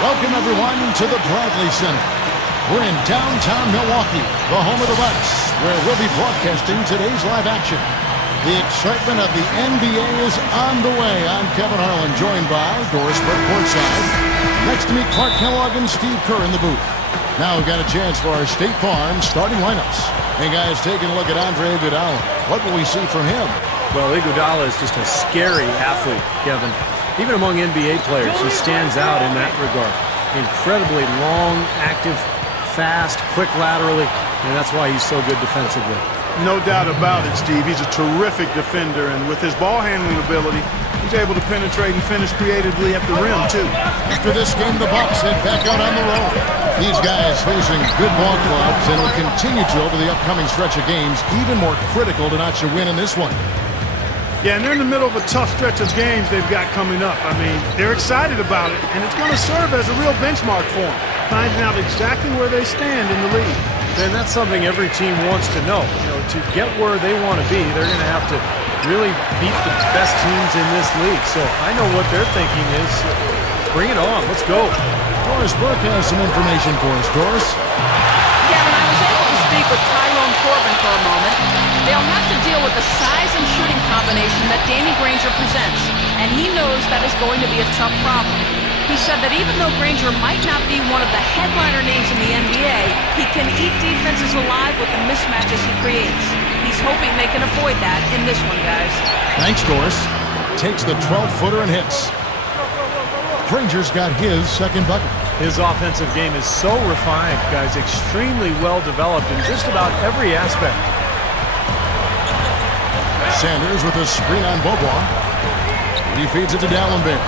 Welcome, everyone, to the Bradley Center. We're in downtown Milwaukee, the home of the Bucks, where we'll be broadcasting today's live action. The excitement of the NBA is on the way. I'm Kevin Harlan, joined by Doris Burke courtside. Next to me, Clark Kellogg and Steve Kerr in the booth. Now we've got a chance for our State Farm starting lineups. Hey, guys, taking a look at Andre Iguodala. What will we see from him? Well, Iguodala is just a scary athlete, Kevin. Even among NBA players, he stands out in that regard. Incredibly long, active, fast, quick laterally, and that's why he's so good defensively. No doubt about it, Steve. He's a terrific defender, and with his ball handling ability, he's able to penetrate and finish creatively at the rim, too. After this game, the Bucks head back out on the road. These guys facing good ball clubs and will continue to over the upcoming stretch of games, even more critical to notch a win in this one. Yeah, and they're in the middle of a tough stretch of games they've got coming up. I mean, they're excited about it, and it's going to serve as a real benchmark for them, finding out exactly where they stand in the league. And that's something every team wants to know. To get where they want to be, they're going to have to really beat the best teams in this league. So I know what they're thinking is, bring it on, let's go. Doris Burke has some information for us. Doris? Kevin, I was able to speak with Tyrone Corbin for a moment. They'll have to deal with the size and shooting combination that Danny Granger presents, and he knows that is going to be a tough problem. He said that even though Granger might not be one of the headliner names in the NBA, he can eat defenses alive with the mismatches he creates. He's hoping they can avoid that in this one, guys. Thanks, Doris. Takes the 12-footer and hits. Granger's got his second bucket. His offensive game is so refined, guys, extremely well developed in just about every aspect. Sanders with a screen on Beaubois. He feeds it to D'Alembert.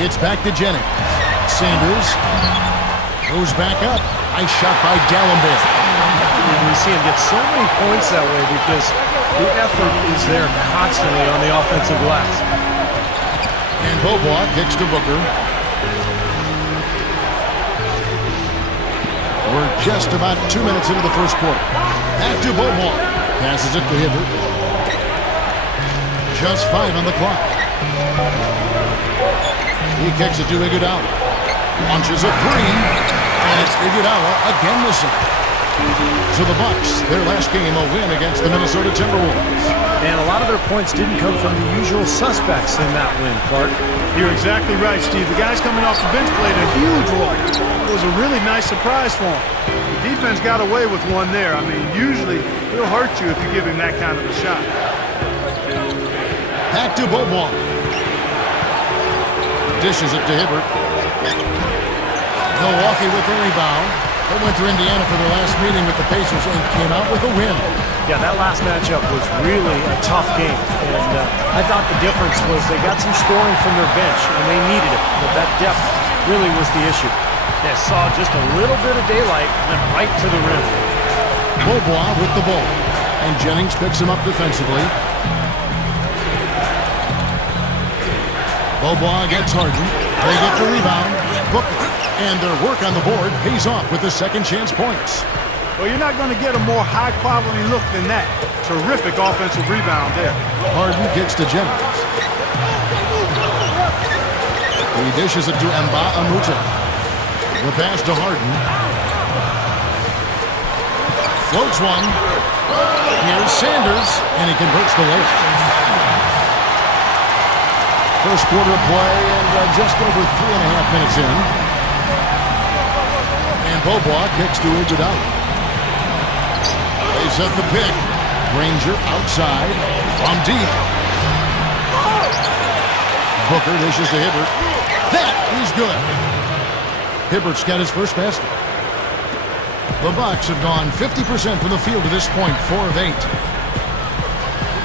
It's back to Jennings. Sanders goes back up. Nice shot by D'Alembert. And we see him get so many points that way because the effort is there constantly on the offensive glass. And Beaubois kicks to Booker. We're just about 2 minutes into the first quarter. Back to Beaubois. Passes it to Hibbert. Just 5 on the clock. He kicks it to Iguodala. Launches a three. And it's Iguodala again missing. So the Bucks, their last game, a win against the Minnesota Timberwolves. And a lot of their points didn't come from the usual suspects in that win, Clark. You're exactly right, Steve. The guys coming off the bench played a huge role. It was a really nice surprise for them. The defense got away with one there. I mean, usually he'll hurt you if you give him that kind of a shot. Back to Beaubois. Dishes it to Hibbert. Milwaukee with the rebound. They went to Indiana for their last meeting with the Pacers and came out with a win. Yeah, that last matchup was really a tough game. And I thought the difference was they got some scoring from their bench, and they needed it. But that depth really was the issue. They saw just a little bit of daylight and then right to the rim. Beaubois with the ball. And Jennings picks him up defensively. Beaubois gets Harden. They get the rebound. Booker. And their work on the board pays off with the second chance points. Well, you're not going to get a more high-quality look than that. Terrific offensive rebound there. Harden gets to Jennings. He dishes it to Nba2K13. The pass to Harden. Floats one. Here's Sanders, and he converts the layup. First quarter of play, and just over 3.5 minutes in. And Beaubois kicks to Iguodala. They set the pick. Granger outside from deep. Booker dishes to Hibbert. That is good. Hibbert's got his first basket. The Bucks have gone 50% from the field to this point, 4 of 8.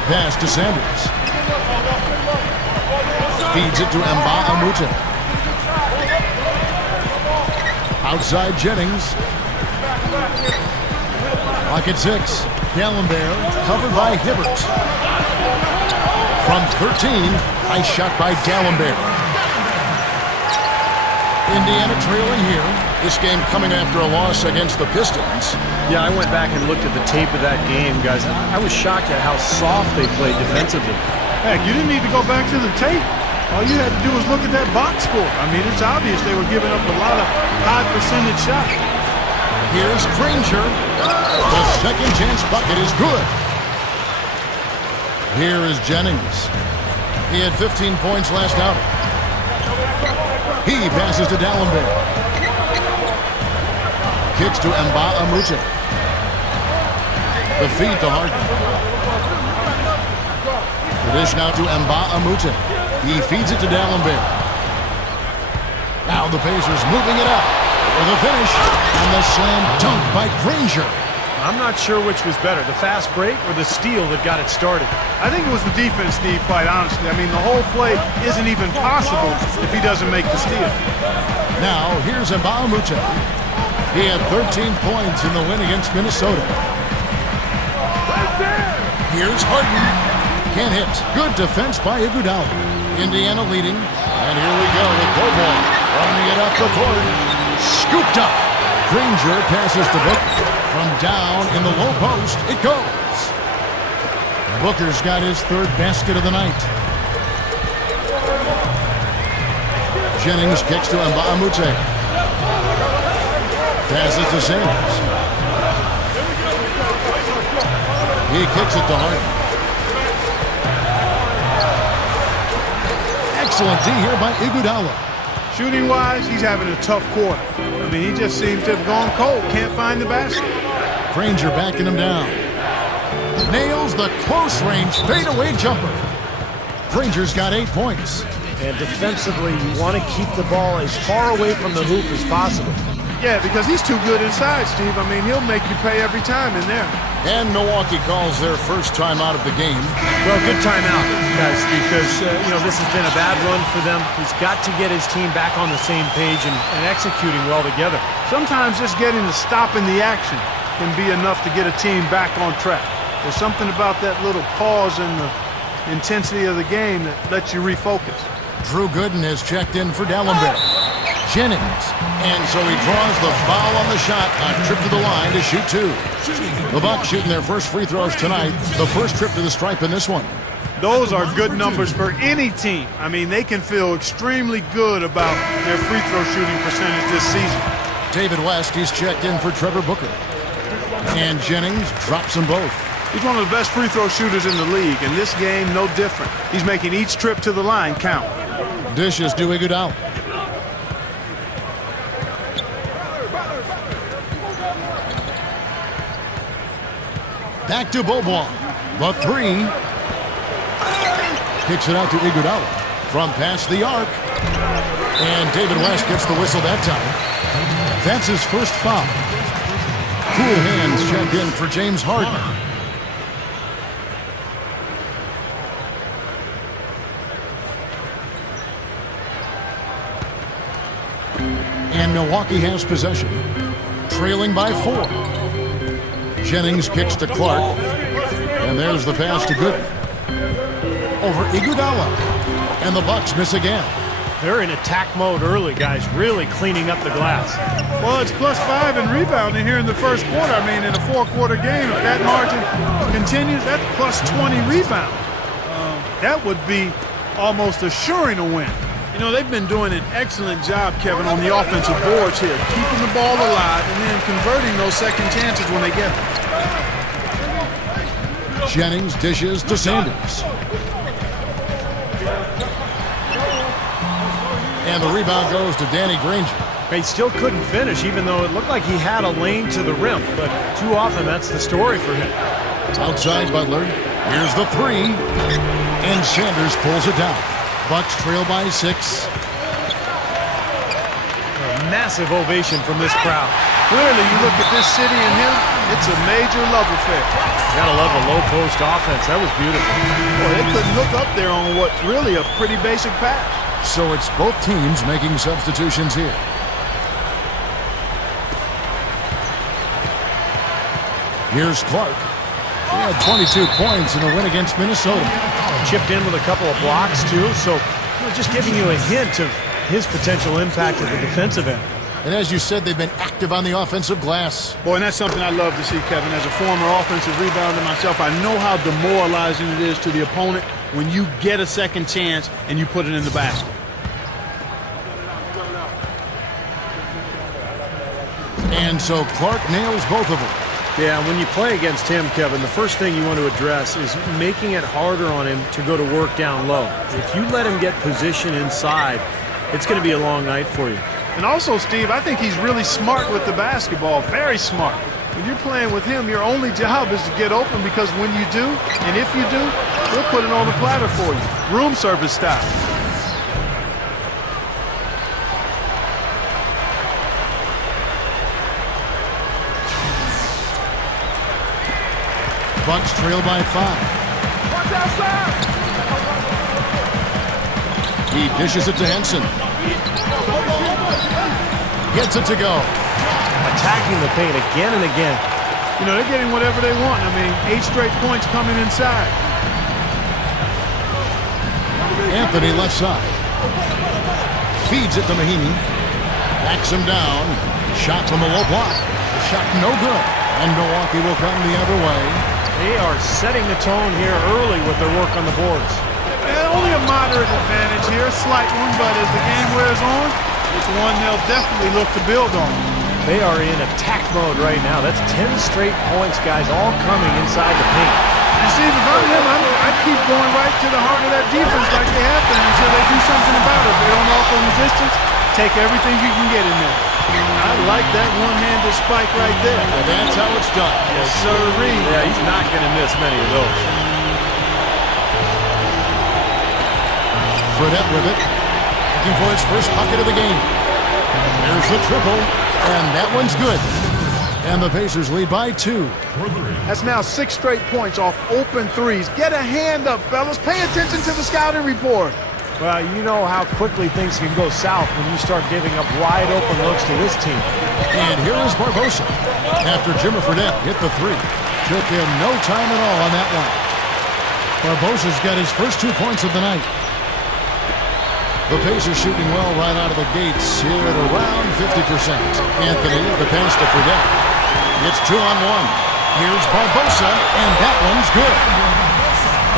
Pass to Sanders. Feeds it to Nba2K13. Outside Jennings. Clock at 6. D'Alembert covered by Hibbert. From 13, nice shot by D'Alembert. Indiana trailing here. This game coming after a loss against the Pistons. Yeah, I went back and looked at the tape of that game, guys. I was shocked at how soft they played defensively. Heck, you didn't need to go back to the tape. All you had to do was look at that box score. I mean, it's obvious they were giving up a lot of high percentage shots. Here's Granger. The second chance bucket is good. Here is Jennings. He had 15 points last outing. He passes to D'Alembert. Kicks to Nba2K13. The feed to Harden. The dish now to Nba2K13. He feeds it to D'Alembert. Now the Pacers moving it up for the finish. And the slam dunk by Granger. I'm not sure which was better, the fast break or the steal that got it started. I think it was the defense, Steve, quite honestly. I mean, the whole play isn't even possible if he doesn't make the steal. Now, here's Nba2K13. He had 13 points in the win against Minnesota. Here's Harden. Can't hit. Good defense by Iguodala. Indiana leading. And here we go with Bobo. Running it up the court. Scooped up. Granger passes to Booker. From down in the low post, it goes. Booker's got his third basket of the night. Jennings kicks to Nba2K13. Passes to Sanders. He kicks it to Harden. Excellent D here by Iguodala. Shooting-wise, he's having a tough quarter. I mean, he just seems to have gone cold. Can't find the basket. Granger backing him down. Nails the close-range fadeaway jumper. Granger's got 8 points. And defensively, you want to keep the ball as far away from the hoop as possible. Yeah, because he's too good inside, Steve. I mean, he'll make you pay every time in there. And Milwaukee calls their first timeout of the game. Well, good timeout, guys, because, this has been a bad run for them. He's got to get his team back on the same page and executing well together. Sometimes just getting to stop in the action can be enough to get a team back on track. There's something about that little pause in the intensity of the game that lets you refocus. Drew Gooden has checked in for D'Alembert. Jennings. And so he draws the foul on the shot. A trip to the line to shoot two. The Bucks shooting their first free throws tonight. The first trip to the stripe in this one. Those are good numbers for any team. I mean, they can feel extremely good about their free throw shooting percentage this season. David West, he's checked in for Trevor Booker. And Jennings drops them both. He's one of the best free throw shooters in the league, and this game, no different. He's making each trip to the line count. Dishes to Iguodala. Back to Bobo. The three. Kicks it out to Iguodala. From past the arc. And David West gets the whistle that time. That's his first foul. Cool hands check in for James Harden. And Milwaukee has possession. Trailing by 4. Jennings kicks to Clark. And there's the pass to Gooden. Over Iguodala. And the Bucks miss again. They're in attack mode early, guys, really cleaning up the glass. Well, it's +5 in rebounding here in the first quarter. I mean, in a 4-quarter game, if that margin continues, that's +20 rebound. That would be almost assuring a win. You know, they've been doing an excellent job, Kevin, on the offensive boards here, keeping the ball alive and then converting those second chances when they get them. Jennings dishes to Sanders. And the rebound goes to Danny Granger. He still couldn't finish, even though it looked like he had a lane to the rim. But too often, that's the story for him. Outside Butler. Here's the three. And Sanders pulls it down. Bucks trail by 6. A massive ovation from this crowd. Clearly, you look at this city and him, it's a major love affair. Gotta love a low-post offense. That was beautiful. Boy, they couldn't look up there on what's really a pretty basic pass. So it's both teams making substitutions here. Here's Clark. He had 22 points in the win against Minnesota. Chipped in with a couple of blocks, too. So just giving you a hint of his potential impact at the defensive end. And as you said, they've been active on the offensive glass. Boy, and that's something I love to see, Kevin. As a former offensive rebounder myself, I know how demoralizing it is to the opponent when you get a second chance and you put it in the basket. And so Clark nails both of them. Yeah, when you play against him, Kevin, the first thing you want to address is making it harder on him to go to work down low. If you let him get position inside, it's going to be a long night for you. And also, Steve, I think he's really smart with the basketball, very smart. When you're playing with him, your only job is to get open, because when you do, and if you do, we'll put it on the platter for you, room service style. Bucks trail by 5. Watch outside! He dishes it to Henson. Gets it to go. Attacking the paint again and again. You know, they're getting whatever they want. I mean, 8 straight points coming inside. Anthony left side. Feeds it to Mahinmi. Backs him down. Shot from the low block. The shot no good. And Milwaukee will come the other way. They are setting the tone here early with their work on the boards. And only a moderate advantage here, a slight one, but as the game wears on, it's one they'll definitely look to build on. They are in attack mode right now. That's 10 straight points, guys, all coming inside the paint. And Steve, if I'm him, I'd keep going right to the heart of that defense like they have been until they do something about it. If they don't offer resistance, take everything you can get in there. I like that one-handed spike right there. And that's how it's done. Yes, sirree. Yeah, he's not going to miss many of those. Fredette with it. Looking for his first bucket of the game. There's the triple. And that one's good. And the Pacers lead by 2. That's now 6 straight points off open threes. Get a hand up, fellas. Pay attention to the scouting report. Well, you know how quickly things can go south when you start giving up wide open looks to this team. And here is Barbosa. After Jimmer Fredette hit the 3. Took him no time at all on that one. Barbosa's got his first 2 points of the night. The Pacers shooting well right out of the gates here at around 50%. Anthony, the pass to Fredette. It's 2-on-1. Here's Barbosa, and that one's good.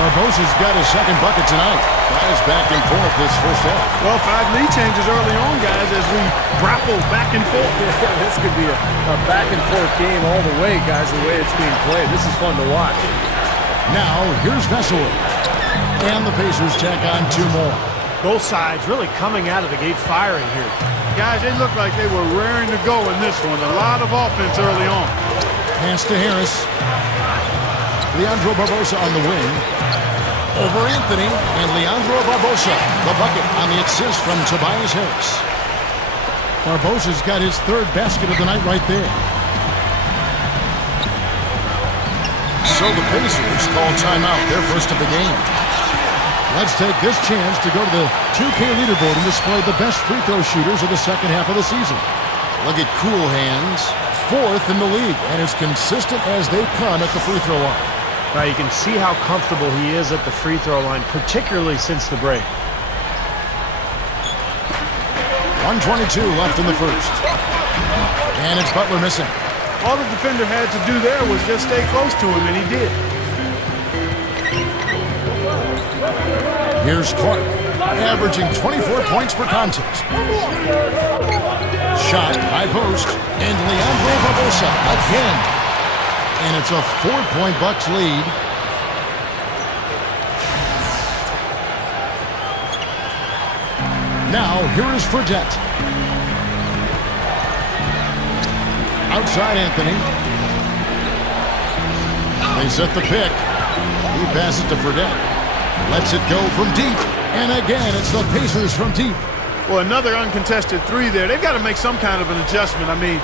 Barbosa's got his second bucket tonight. Guys back and forth this first half. Well, 5 lead changes early on, guys, as we grapple back and forth. This could be a back and forth game all the way, guys, the way it's being played. This is fun to watch. Now, here's Vesely. And the Pacers tack on 2 more. Both sides really coming out of the gate firing here. Guys, they look like they were raring to go in this one. A lot of offense early on. Pass to Harris. Leandro Barbosa on the wing. Over Anthony, and Leandro Barbosa, the bucket on the assist from Tobias Harris. Barbosa's got his 3rd basket of the night right there. So the Pacers call timeout, their first of the game. Let's take this chance to go to the 2K leaderboard and display the best free throw shooters of the second half of the season. Look at Cool Hands, 4th in the league, and as consistent as they come at the free throw line. Now you can see how comfortable he is at the free throw line, particularly since the break. 1:22 left in the first. And it's Butler missing. All the defender had to do there was just stay close to him, and he did. Here's Clark, averaging 24 points per contest. Shot, high post, and Leandro Barbosa again. And it's a 4-point Bucks lead. Now, here is Fredette. Outside Anthony. They set the pick. He passes to Fredette. Lets it go from deep. And again, it's the Pacers from deep. Well, another uncontested 3 there. They've got to make some kind of an adjustment. I mean,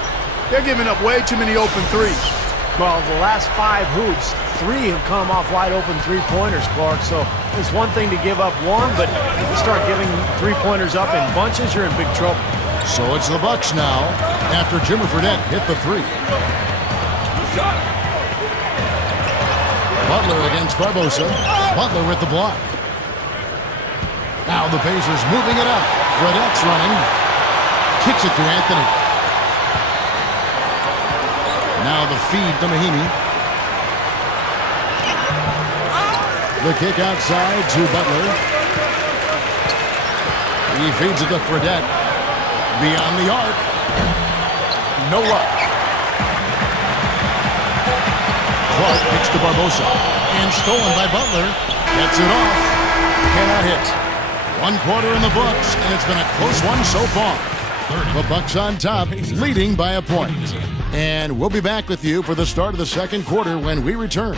they're giving up way too many open 3s. Well, the last 5 hoops, 3 have come off wide open 3-pointers, Clark. So it's one thing to give up 1, but you start giving 3-pointers up in bunches, you're in big trouble. So it's the Bucks now after Jimmer Fredette hit the 3. Butler against Barbosa. Butler with the block. Now the Pacers moving it up. Fredette's running. Kicks it to Anthony. Now the feed to Mahinmi. The kick outside to Butler. He feeds it to Fredette. Beyond the arc. No luck. Clark kicks to Barbosa. And stolen by Butler. Gets it off. Cannot hit. 1 quarter in the books, and it's been a close one so far. The Bucks on top, leading by a point. And we'll be back with you for the start of the second quarter when we return.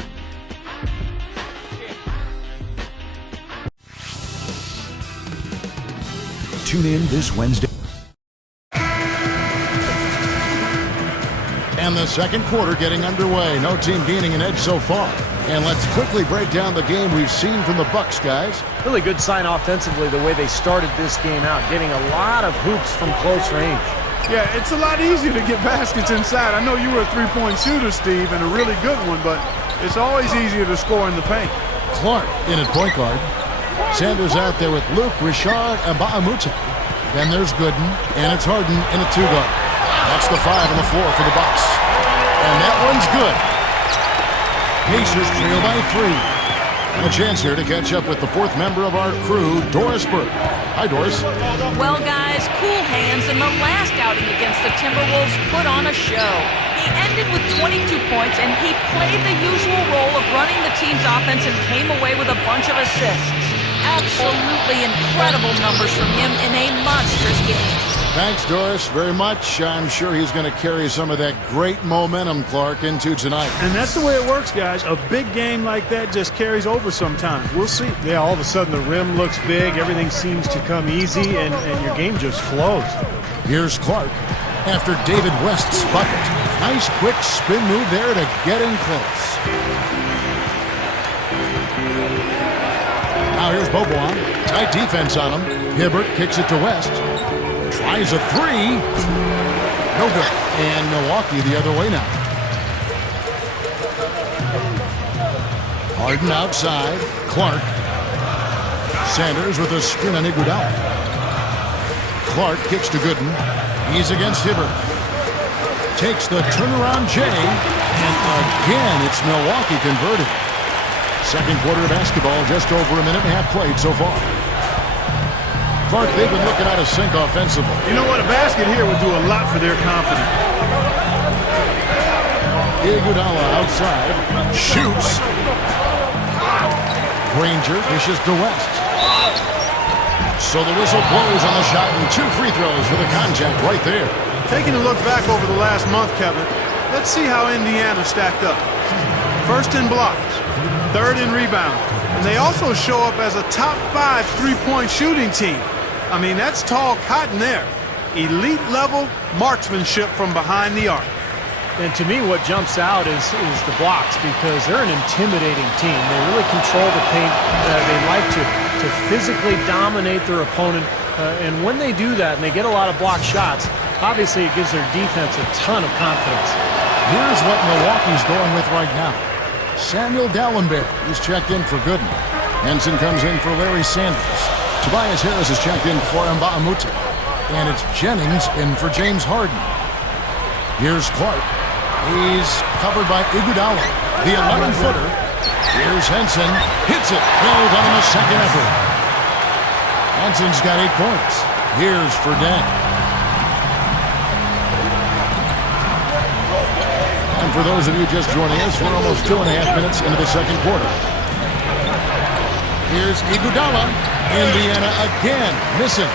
Tune in this Wednesday. And the second quarter getting underway. No team gaining an edge so far. And let's quickly break down the game we've seen from the Bucks, guys. Really good sign offensively the way they started this game out, getting a lot of hoops from close range. Yeah, it's a lot easier to get baskets inside. I know you were a three-point shooter, Steve, and a really good one, but it's always easier to score in the paint. Clark in at point guard. Sanders out there with Luke, Richard, and Ba'amute. Then there's Gooden, and it's Harden in a 2-guard. That's the 5 on the floor for the Bucks. And that one's good. Pacers trail by 3. And a chance here to catch up with the 4th member of our crew, Doris Burke. Hi, Doris. Well, guys, cool hands in the last outing against the Timberwolves put on a show. He ended with 22 points, and he played the usual role of running the team's offense and came away with a bunch of assists. Absolutely incredible numbers from him in a monstrous game. Thanks, Doris, very much. I'm sure he's going to carry some of that great momentum, Clark, into tonight. And that's the way it works, guys. A big game like that just carries over sometimes. We'll see. Yeah, all of a sudden the rim looks big, everything seems to come easy, and your game just flows. Here's Clark after David West's bucket. Nice quick spin move there to get in close. Now here's Boboan. Tight defense on him. Hibbert kicks it to West. Tries a 3. No good. And Milwaukee the other way now. Harden outside. Clark. Sanders with a screen on Iguodala. Clark kicks to Gooden. He's against Hibbert. Takes the turnaround J. And again, it's Milwaukee converted. Second quarter of basketball, just over a minute and a half played so far. Clark, they've been looking out of sync offensively. You know what? A basket here would do a lot for their confidence. Iguodala outside. Shoots. Granger dishes to West. So the whistle blows on the shot and 2 free throws for the contact right there. Taking a look back over the last month, Kevin, let's see how Indiana stacked up. First in blocks, 3rd in rebounds, and they also show up as a top 5 3-point shooting team. I mean, that's tall cotton there. Elite level marksmanship from behind the arc. And to me, what jumps out is the blocks, because they're an intimidating team. They really control the paint. They like to physically dominate their opponent. And when they do that and they get a lot of block shots, obviously it gives their defense a ton of confidence. Here's what Milwaukee's going with right now. Samuel Dallenberg is checked in for Gooden. Henson comes in for Larry Sanders. Tobias Harris is checked in for Mba'amute. And it's Jennings in for James Harden. Here's Clark. He's covered by Iguodala, the 11-footer. Here's Henson. Hits it. Well done in the second effort. Henson's got 8 points. Here's Fredette. And for those of you just joining us, we're almost 2.5 minutes into the second quarter. Here's Iguodala. Indiana again missing.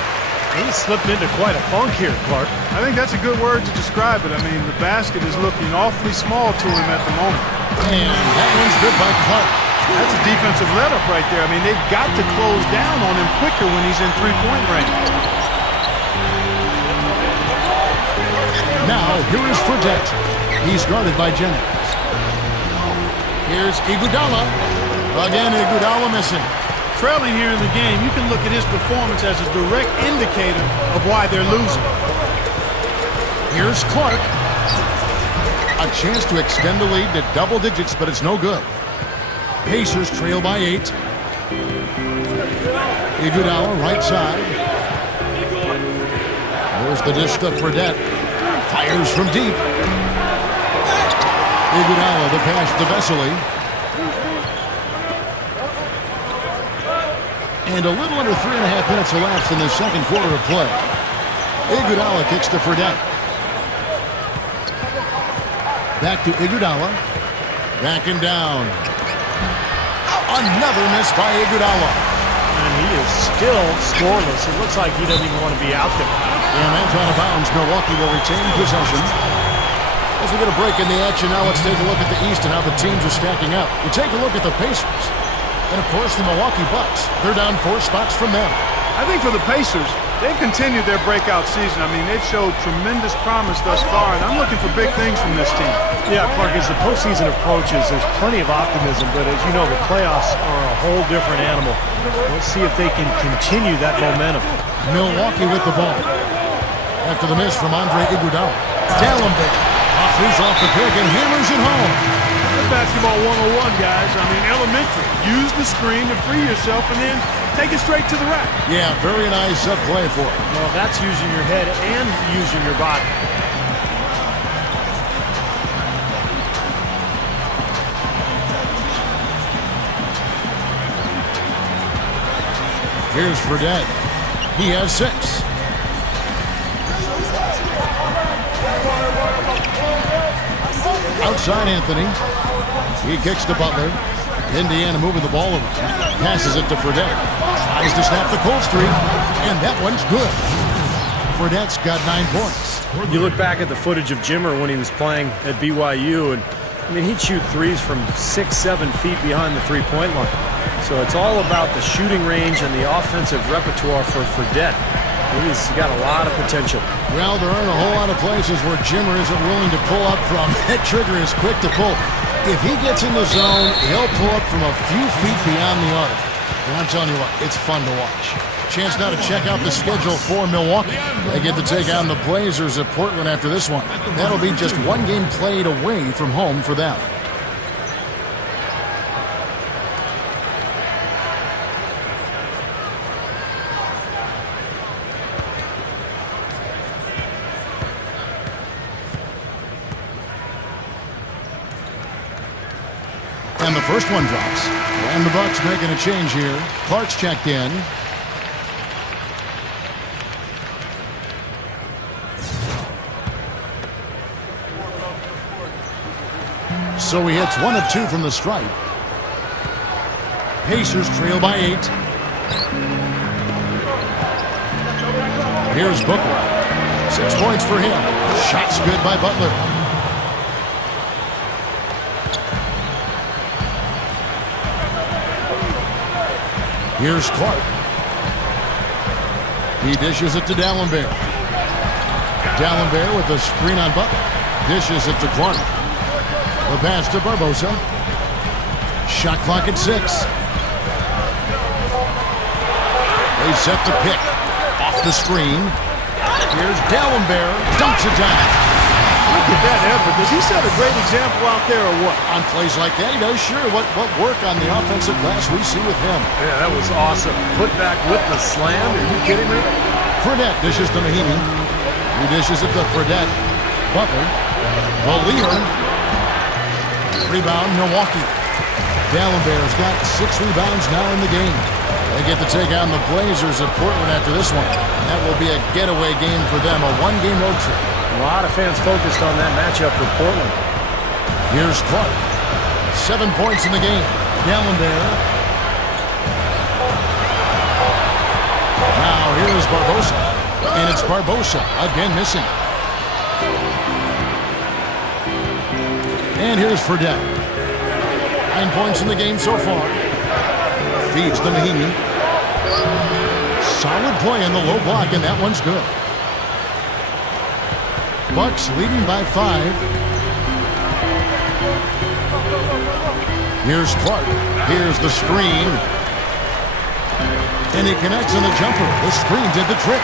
He's slipped into quite a funk here, Clark. I think that's a good word to describe it. I mean, the basket is looking awfully small to him at the moment. And that one's good by Clark. That's a defensive let-up right there. I mean, they've got to close down on him quicker when he's in 3-point range. Now, here is Fredette. He's guarded by Jennings. Here's Iguodala. Again, Iguodala missing. Trailing here in the game, you can look at his performance as a direct indicator of why they're losing. Here's Clark. A chance to extend the lead to double digits, but it's no good. Pacers trail by 8. Iguodala, right side. There's the dish to Fredette. Fires from deep. Iguodala, the pass to Vesely. And a little under 3.5 minutes elapsed in the second quarter of play. Iguodala kicks to Fredette. Back to Iguodala. Backing down. Another miss by Iguodala. And he is still scoreless. It looks like he doesn't even want to be out there. And that's out of bounds. Milwaukee will retain possession. As we get a break in the action, now let's take a look at the East and how the teams are stacking up. We take a look at the Pacers. And, of course, the Milwaukee Bucks. They're down 4 spots from them. I think for the Pacers, they've continued their breakout season. I mean, they've showed tremendous promise thus far, and I'm looking for big things from this team. Yeah, Clark, as the postseason approaches, there's plenty of optimism, but as you know, the playoffs are a whole different animal. Let's see if they can continue that momentum. Milwaukee with the ball. After the miss from Andre Iguodala. D'Alembert offers off the pick and hammers it home. That's basketball 101, guys. I mean, elementary. Use the screen to free yourself and then take it straight to the rack. Yeah, very nice play for it. Well, that's using your head and using your body. Here's Fredette. He has 6. Outside Anthony. He kicks to Butler. Indiana moving the ball around. Passes it to Fredette. Tries to snap the cold streak. And that one's good. Fredette's got 9 points. You look back at the footage of Jimmer when he was playing at BYU, and I mean, he'd shoot threes from 6-7 feet behind the three-point line. So it's all about the shooting range and the offensive repertoire for Fredette. He's got a lot of potential. Well, there aren't a whole lot of places where Jimmer isn't willing to pull up from. That trigger is quick to pull. If he gets in the zone, he'll pull up from a few feet beyond the arc. And I'm telling you what, it's fun to watch. Chance now to check out the schedule for Milwaukee. They get to take on the Blazers at Portland after this one. That'll be just 1 game played away from home for them. And the first one drops. And the Bucks making a change here. Clark's checked in. So he hits 1 of 2 from the stripe. Pacers trail by 8. Here's Booker. 6 points for him. Shots good by Butler. Here's Clark. He dishes it to D'Alembert. D'Alembert with the screen on Butler. Dishes it to Clark. The pass to Barbosa. Shot clock at 6. They set the pick. Off the screen. Here's D'Alembert. Dunks it down. Look at that effort. Does he set a great example out there or what? On plays like that, he does. Sure, what work on the offensive glass we see with him. Yeah, that was awesome. Put back with the slam. Are you kidding me? Fredette dishes to Mahinmi. He dishes it to Fredette. Butler. The leader. Rebound, Milwaukee. D'Alembert's got 6 rebounds now in the game. They get to take on the Blazers at Portland after this one. That will be a getaway game for them, a 1-game road trip. A lot of fans focused on that matchup for Portland. Here's Clark. 7 points in the game. D'Alembert. Now here's Barbosa. And it's Barbosa again missing. And here's Fredette. 9 points in the game so far. Feeds to Mahinmi. Solid play in the low block, and that one's good. Bucks leading by 5. Here's Clark. Here's the screen. And he connects on the jumper. The screen did the trick.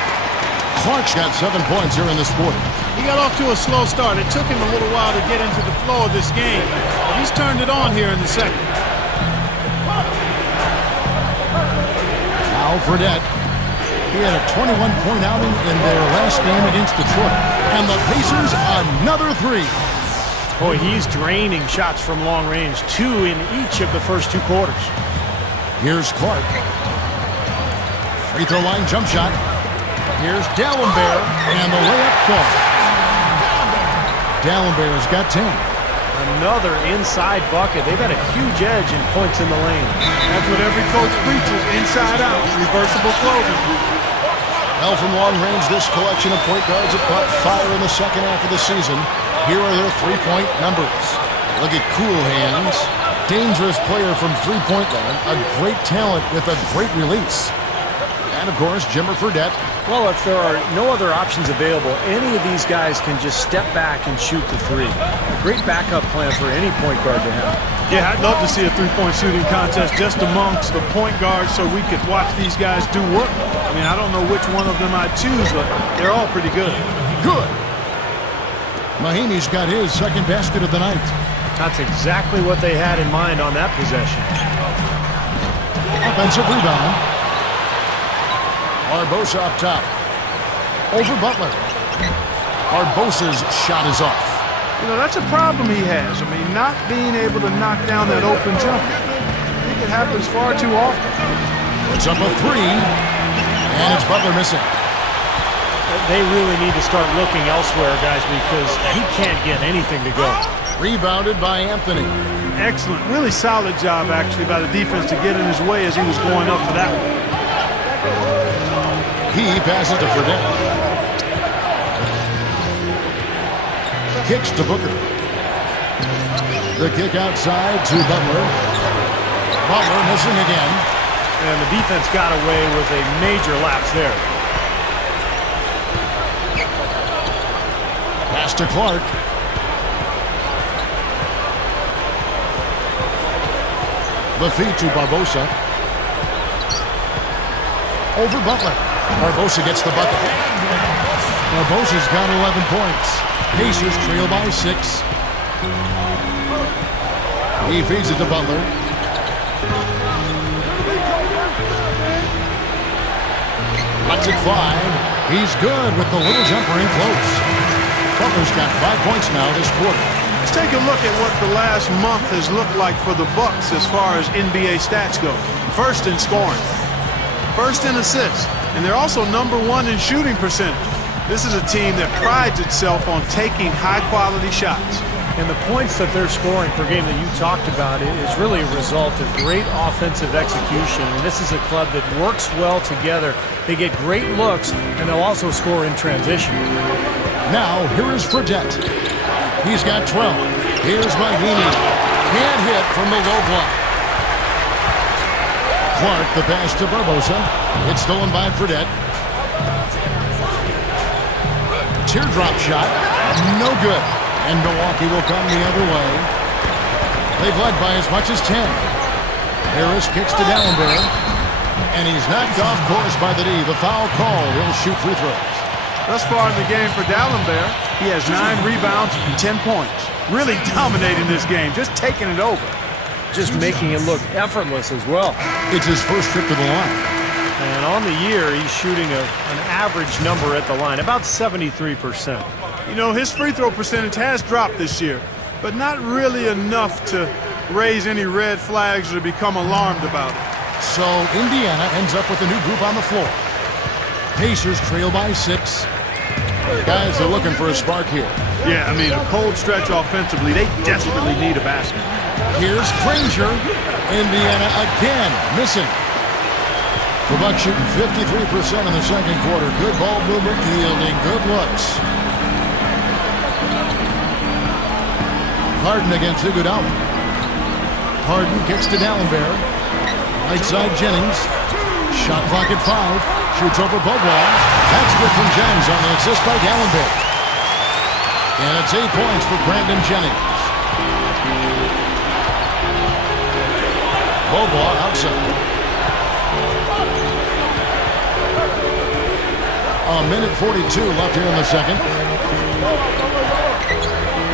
Clark's got 7 points here in this quarter. He got off to a slow start. It took him a little while to get into the flow of this game. But he's turned it on here in the second. Now Fredette. He had a 21-point outing in their last game against Detroit. And the Pacers, another 3. Boy, he's draining shots from long range. 2 in each of the first 2 quarters. Here's Clark. Free throw line jump shot. Here's Dallenberg, and the layup falls. Dallenberg's got 10. Another inside bucket. They've got a huge edge in points in the lane. That's what every coach preaches, inside out, reversible clothing. Well, from long range, this collection of point guards have caught fire in the second half of the season. Here are their three-point numbers. Look at cool hands. Dangerous player from three-point line. A great talent with a great release. And, of course, Jimmer Fredette. Well, if there are no other options available, any of these guys can just step back and shoot the three. A great backup plan for any point guard to have. Yeah, I'd love to see a three-point shooting contest just amongst the point guards so we could watch these guys do work. I mean, I don't know which one of them I'd choose, but they're all pretty good. Good. Mahinmi's got his second basket of the night. That's exactly what they had in mind on that possession. Offensive rebound. Barbosa up top. Over Butler. Barbosa's shot is off. You know, that's a problem he has. I mean, not being able to knock down that open jumper. I think it happens far too often. It's up a three, and it's Butler missing. They really need to start looking elsewhere, guys, because he can't get anything to go. Rebounded by Anthony. Excellent. Really solid job, actually, by the defense to get in his way as he was going up for that one. He passes to Fredette. Kicks to Booker. The kick outside to Butler. Butler missing again. And the defense got away with a major lapse there. Pass to Clark. The feed to Barbosa. Over Butler. Barbosa gets the bucket. Barbosa's got 11 points. Pacers trail by 6. He feeds it to Butler. Lets it fly. He's good with the little jumper in close. Butler's got 5 points now this quarter. Let's take a look at what the last month has looked like for the Bucks as far as NBA stats go. First in scoring. First in assists. And they're also #1 in shooting percentage. This is a team that prides itself on taking high-quality shots. And the points that they're scoring per game that you talked about is really a result of great offensive execution. And this is a club that works well together. They get great looks, and they'll also score in transition. Now, here is Fredette. He's got 12. Here's Mahinmi. Can't hit from the low block. Clark, the pass to Barbosa. It's stolen by Fredette. Teardrop shot. No good. And Milwaukee will come the other way. They've led by as much as 10. Harris kicks to Dallenberg. And he's knocked off course by the D. The foul call. He'll shoot free throws. Thus far in the game for Dallenberg, he has 9 rebounds and 10 points. Really dominating this game, just taking it over. Just making it look effortless as well. It's his first trip to the line. And on the year, he's shooting an average number at the line, about 73%. You know, his free throw percentage has dropped this year, but not really enough to raise any red flags or become alarmed about it. So Indiana ends up with a new group on the floor. Pacers trail by 6. Guys are looking for a spark here. Yeah, I mean, a cold stretch offensively. They desperately need a basket. Here's Granger. Indiana again missing. The Bucks shooting 53% in the second quarter. Good ball movement, yielding good looks. Harden against Iguodala. Harden kicks to Dallenberg. Right side Jennings. Shot clock at 5. Shoots over Bobois. That's good from Jennings on the assist by Dallenberg. And it's 8 points for Brandon Jennings. Bobois outside. A minute 42 left here in the second.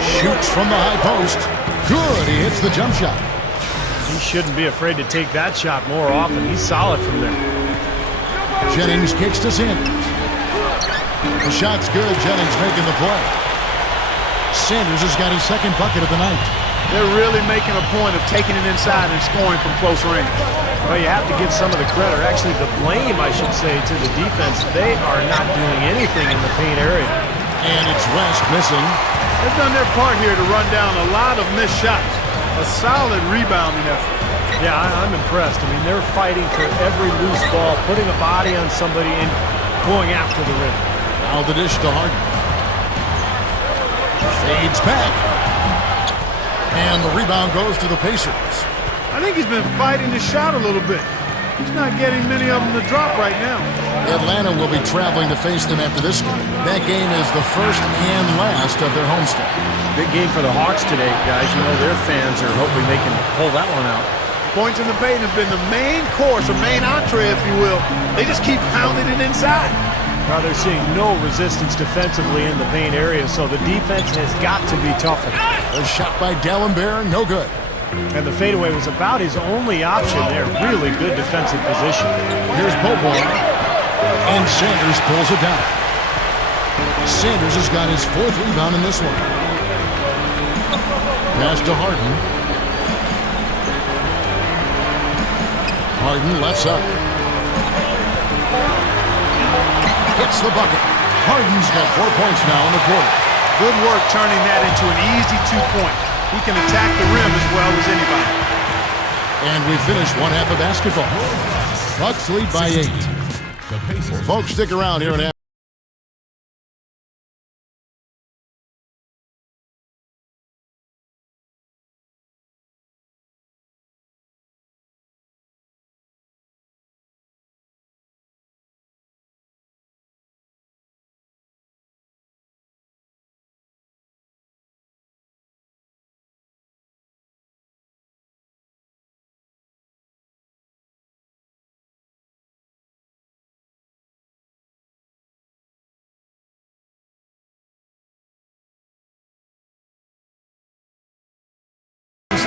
Shoots from the high post. Good. He hits the jump shot. He shouldn't be afraid to take that shot more often. He's solid from there. Jennings kicks to Sanders. The shot's good. Jennings making the play. Sanders has got his second bucket of the night. They're really making a point of taking it inside and scoring from close range. Well, you have to give some of the credit, or actually the blame, I should say, to the defense. They are not doing anything in the paint area. And it's West missing. They've done their part here to run down a lot of missed shots. A solid rebounding effort. Yeah, I'm impressed. I mean, they're fighting for every loose ball, putting a body on somebody and going after the rim. Now the dish to Harden. Fades back. And the rebound goes to the Pacers. I think he's been fighting his shot a little bit. He's not getting many of them to drop right now. Atlanta will be traveling to face them after this game. That game is the first and last of their homestand. Big game for the Hawks today, guys. You know, their fans are hoping they can pull that one out. Points in the paint have been the main course, or main entree, if you will. They just keep pounding it inside. Now they're seeing no resistance defensively in the paint area, so the defense has got to be tougher. A shot by D'Alembert, no good. And the fadeaway was about his only option there. Really good defensive position. Here's Bobo. And Sanders pulls it down. Sanders has got his 4th rebound in this one. Pass to Harden. Harden left side. Hits the bucket. Harden's got 4 points now in the quarter. Good work turning that into an easy 2-point. He can attack the rim as well as anybody. And we finish one half of basketball. Bucks lead by 8. Well, folks, stick around here and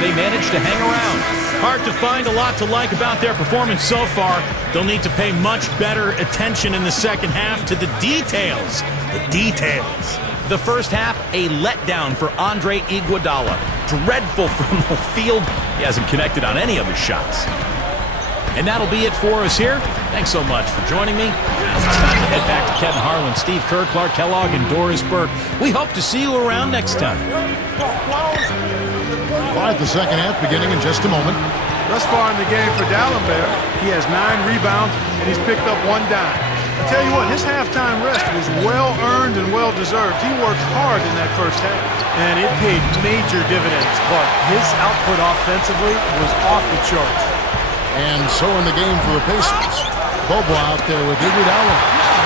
They managed to hang around. Hard to find a lot to like about their performance so far. They'll need to pay much better attention in the second half to the details. The details. The first half, a letdown for Andre Iguodala. Dreadful from the field. He hasn't connected on any of his shots. And that'll be it for us here. Thanks so much for joining me. It's time to head back to Kevin Harlan, Steve Kerr, Clark Kellogg, and Doris Burke. We hope to see you around next time. All right, the second half beginning in just a moment. Thus far in the game for D'Alembert, he has 9 rebounds, and he's picked up 1 dime. I tell you what, his halftime rest was well-earned and well-deserved. He worked hard in that first half. And it paid major dividends, Clark. His output offensively was off the charts. And so in the game for the Pacers. Bobo out there with Iguodala.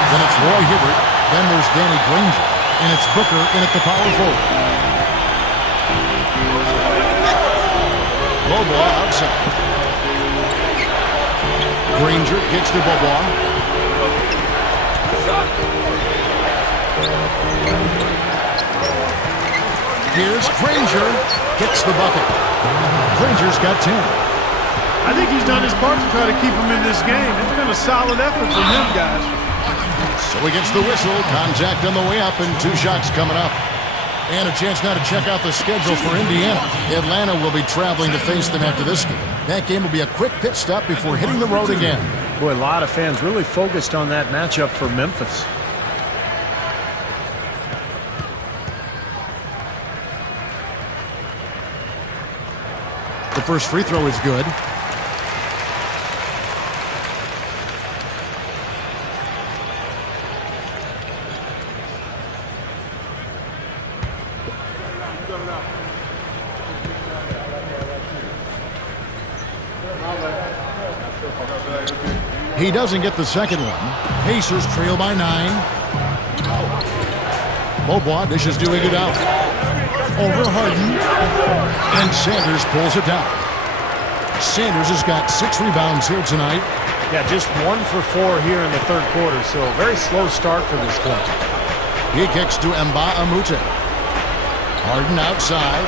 Then it's Roy Hibbert. Then there's Danny Granger. And it's Booker in at the power forward. Bobo outside. Granger gets to Bobo. Here's Granger. Gets the bucket. Granger's got 10. I think he's done his part to try to keep him in this game. It's been a solid effort from him, guys. So he gets the whistle. Contact on the way up and 2 shots coming up. And a chance now to check out the schedule for Indiana. Atlanta will be traveling to face them after this game. That game will be a quick pit stop before hitting the road again. Boy, a lot of fans really focused on that matchup for Memphis. The first free throw is good. He doesn't get the second one. Pacers trail by 9. Bobo dishes to Iguodala. Over Harden. And Sanders pulls it down. Sanders has got 6 rebounds here tonight. Yeah, just 1 for 4 here in the third quarter, so a very slow start for this club. He kicks to Nba2K13. Harden outside.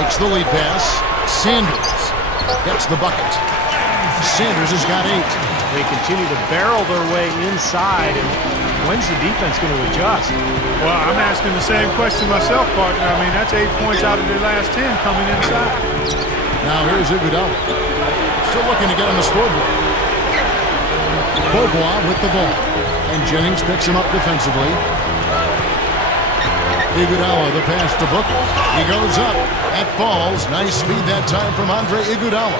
Makes the lead pass. Sanders gets the bucket. Sanders has got 8. They continue to barrel their way inside, and When's the defense going to adjust? Well, I'm asking the same question myself, partner. I mean, that's 8 points out of their last 10 coming inside. Now here's Iguodala. Still looking to get on the scoreboard. Beaubois with the ball. And Jennings picks him up defensively. Iguodala, the pass to Booker. He goes up. That falls. Nice speed that time from Andre Iguodala.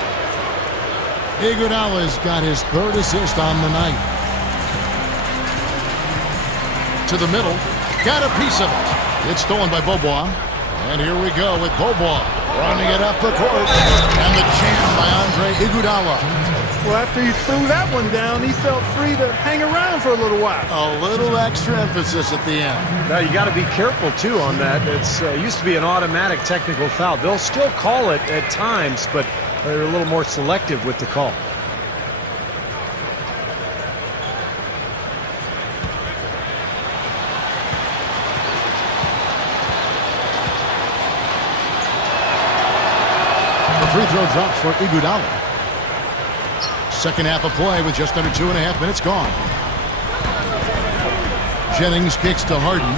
Iguodala's got his 3rd assist on the night. To the middle. Got a piece of it. It's stolen by Beaubois. And here we go with Beaubois running it up the court. And the jam by Andre Iguodala. Well, after he threw that one down, he felt free to hang around for a little while. A little extra emphasis at the end. Now, you got to be careful, too, on that. It's used to be an automatic technical foul. They'll still call it at times, but they're a little more selective with the call. The free throw drops for Iguodala. Second half of play with just under 2.5 minutes gone. Jennings kicks to Harden.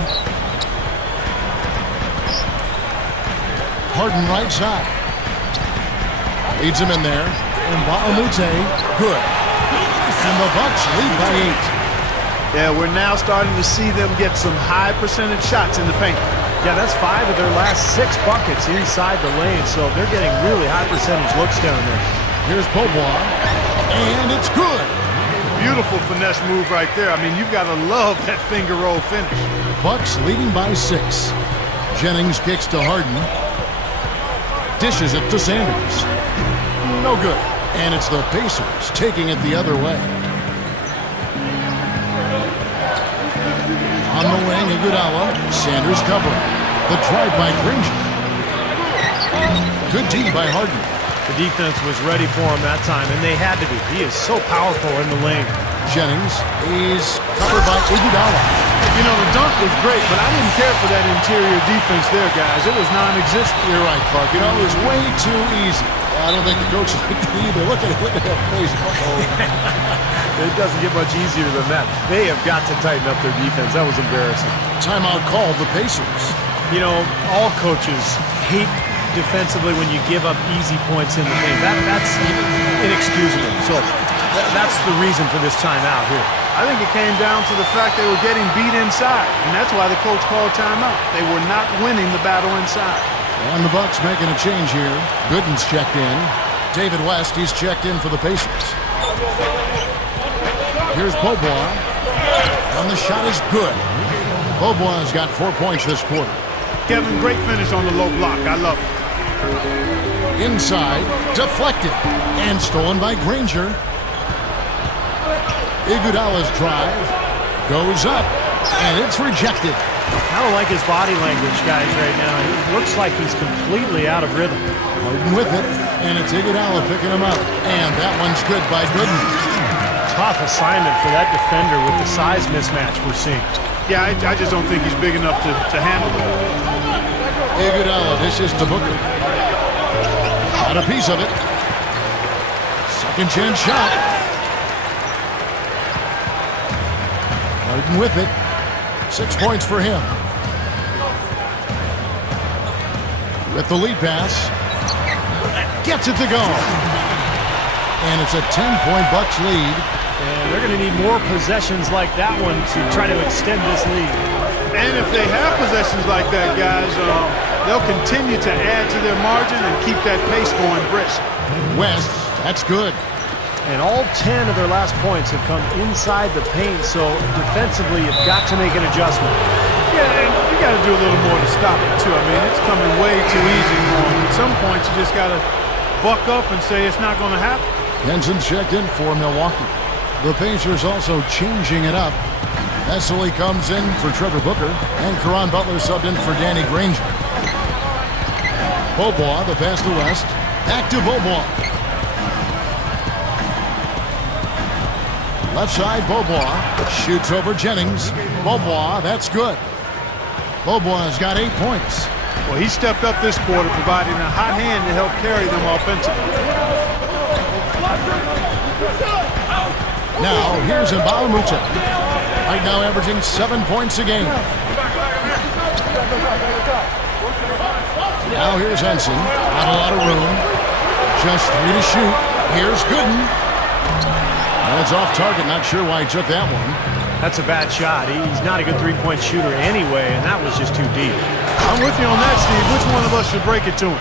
Harden right side. Leads him in there. And Baamute, good. And the Bucks lead by 8. Yeah, we're now starting to see them get some high percentage shots in the paint. Yeah, that's 5 of their last 6 buckets inside the lane, so they're getting really high percentage looks down there. Here's Beaubois, and it's good. Beautiful finesse move right there. I mean, you've got to love that finger roll finish. Bucks leading by 6. Jennings kicks to Harden. Dishes it to Sanders. No good. And it's the Pacers taking it the other way. On the wing, Iguodala. Sanders covering. The drive by Granger. Good D by Harden. The defense was ready for him that time, and they had to be. He is so powerful in the lane. Jennings is covered by Iguodala. You know, the dunk was great, but I didn't care for that interior defense there, guys. It was non-existent. You're right, Clark. You know, it was way too easy. I don't think the coach liked it either. Look at that face. It doesn't get much easier than that. They have got to tighten up their defense. That was embarrassing. Timeout called the Pacers. You know, all coaches hate defensively when you give up easy points in the game. That's inexcusable. So that's the reason for this timeout here. I think it came down to the fact they were getting beat inside, and that's why the coach called timeout. They were not winning the battle inside. And the Bucks making a change here. Gooden's checked in. David West, he's checked in for the Pacers. Here's Beaubois. And the shot is good. Beaubois got 4 points this quarter. Kevin, great finish on the low block. I love it. Inside, deflected, and stolen by Granger. Iguodala's drive goes up, and it's rejected. I don't like his body language, guys, right now. It looks like he's completely out of rhythm. Harden with it, and it's Iguodala picking him up. And that one's good by Gooden. Tough assignment for that defender with the size mismatch we're seeing. Yeah, I just don't think he's big enough to handle it. Iguodala dishes to Booker. Got a piece of it. Second chance shot. Harden with it. 6 points for him. With the lead pass. Gets it to go. And it's a 10-point Bucks lead. And they're going to need more possessions like that one to try to extend this lead. And if they have possessions like that, guys, they'll continue to add to their margin and keep that pace going brisk. West, that's good. And all 10 of their last points have come inside the paint, so defensively you've got to make an adjustment. Yeah, and you got to do a little more to stop it, too. I mean, it's coming way too easy for them. At some point, you just got to buck up and say it's not going to happen. Henson checked in for Milwaukee. The Pacers also changing it up. Esseley comes in for Trevor Booker, and Caron Butler subbed in for Danny Granger. Beaubois, the pass to West. Back to Beaubois. Left side, Beaubois shoots over Jennings. Beaubois, that's good. Beaubois has got 8 points. Well, he stepped up this quarter, providing a hot hand to help carry them offensively. Now, here's Nba2K13. Right now averaging 7 points a game. Now here's Henson. Not a lot of room. Just 3 to shoot. Here's Gooden. And it's off target. Not sure why he took that one. That's a bad shot. He's not a good three-point shooter anyway, and that was just too deep. I'm with you on that, Steve. Which one of us should break it to him?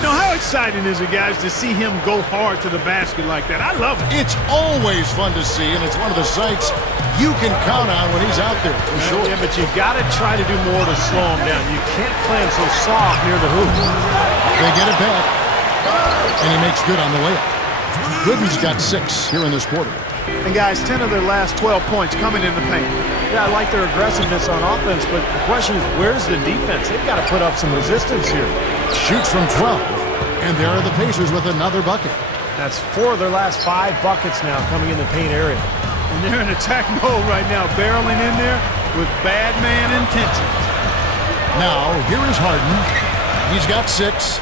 You know, how exciting is it, guys, to see him go hard to the basket like that? I love it. It's always fun to see, and it's one of the sights you can count on when he's out there, for sure. Yeah, but you got to try to do more to slow him down. You can't play him so soft near the hoop. They get it back, and he makes good on the layup. Gooden's got 6 here in this quarter. And, guys, 10 of their last 12 points coming in the paint. Yeah, I like their aggressiveness on offense, but the question is, where's the defense? They've got to put up some resistance here. Shoots from 12, and there are the Pacers with another bucket. That's 4 of their last 5 buckets now coming in the paint area. And they're in attack mode right now, barreling in there with bad man intentions. Now, here is Harden. He's got 6.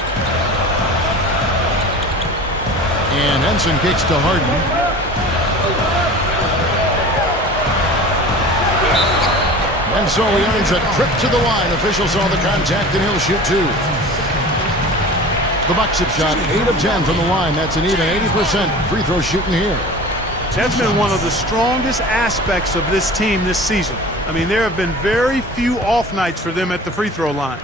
And Henson kicks to Harden. And so he earns a trip to the line. Officials saw the contact, and he'll shoot 2. The Bucks have shot 8 of 10 from the line. That's an even 80% free throw shooting here. That's been one of the strongest aspects of this team this season. I mean, there have been very few off nights for them at the free throw line.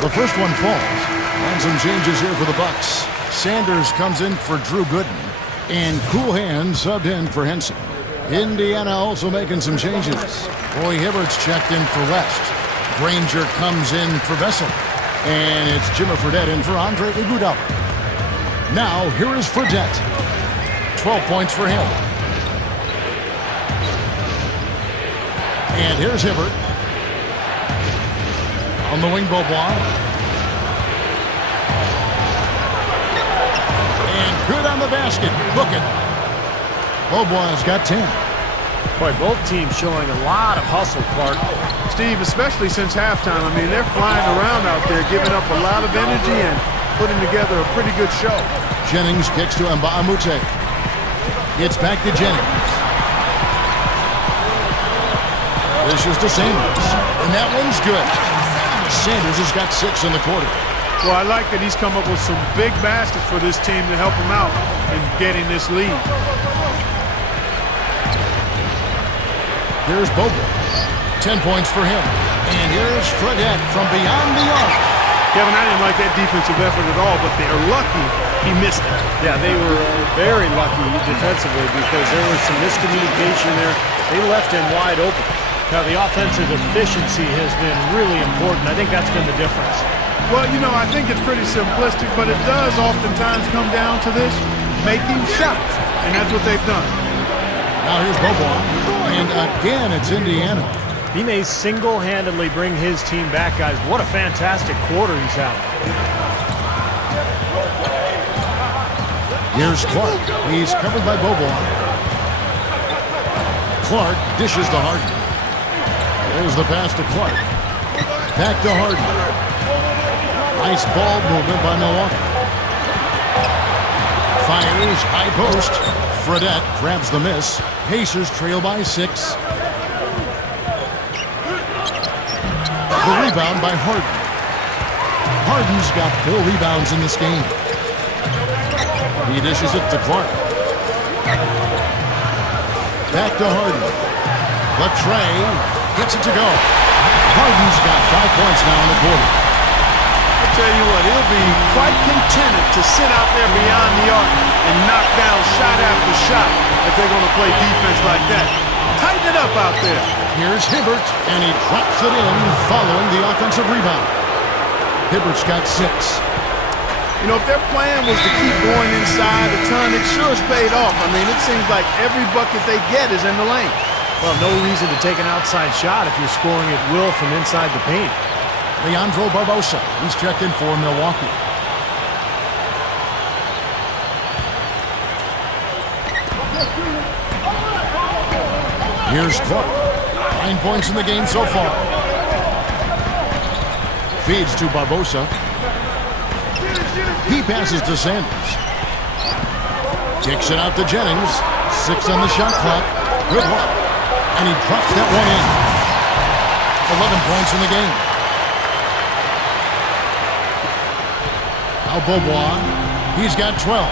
The first one falls. And some changes here for the Bucks. Sanders comes in for Drew Gooden. And Cool Hand subbed in for Henson. Indiana also making some changes. Roy Hibbert's checked in for West. Granger comes in for Vessel. And it's Jimmy Fredette in for Andre Iguodala. Now, here is Fredette. 12 points for him. And here's Hibbert. On the wing, Beaubois. And good on the basket. Book it. Beaubois has got 10. Boy, both teams showing a lot of hustle, Clark. Steve, especially since halftime, I mean, they're flying around out there, giving up a lot of energy and putting together a pretty good show. Jennings kicks to Mbaamute. It's back to Jennings. This is to Sanders. And that one's good. Sanders has got 6 in the quarter. Well, I like that he's come up with some big baskets for this team to help him out in getting this lead. Here's Bobo. 10 points for him. And here's Fredette from beyond the arc. Kevin, I didn't like that defensive effort at all, but they're lucky he missed it. Yeah, they were very lucky defensively because there was some miscommunication there. They left him wide open. Now, the offensive efficiency has been really important. I think that's been the difference. Well, you know, I think it's pretty simplistic, but it does oftentimes come down to this, making shots. And that's what they've done. Now here's Bobo. And again, it's Indiana. He may single-handedly bring his team back, guys. What a fantastic quarter he's having. Here's Clark. He's covered by Bobo. Clark dishes to Harden. There's the pass to Clark. Back to Harden. Nice ball movement by Milwaukee. Fires, high post. Fredette grabs the miss. Pacers trail by 6. The rebound by Harden. Harden's got 4 rebounds in this game. He dishes it to Clark. Back to Harden. The tray gets it to go. Harden's got 5 points now in the quarter. I'll tell you what, he'll be quite contented to sit out there beyond the arc and knock down shot after shot if they're going to play defense like that. Tighten it up out there. Here's Hibbert, and he drops it in following the offensive rebound. Hibbert's got 6. You know, if their plan was to keep going inside a ton, it sure has paid off. I mean, it seems like every bucket they get is in the lane. Well, no reason to take an outside shot if you're scoring at will from inside the paint. Leandro Barbosa, he's checked in for Milwaukee. Here's Clark. 9 points in the game so far. Feeds to Barbosa. He passes to Sanders. Kicks it out to Jennings. 6 on the shot clock. Good luck. And he drops that one in. 11 points in the game. Now Bobois. He's got 12.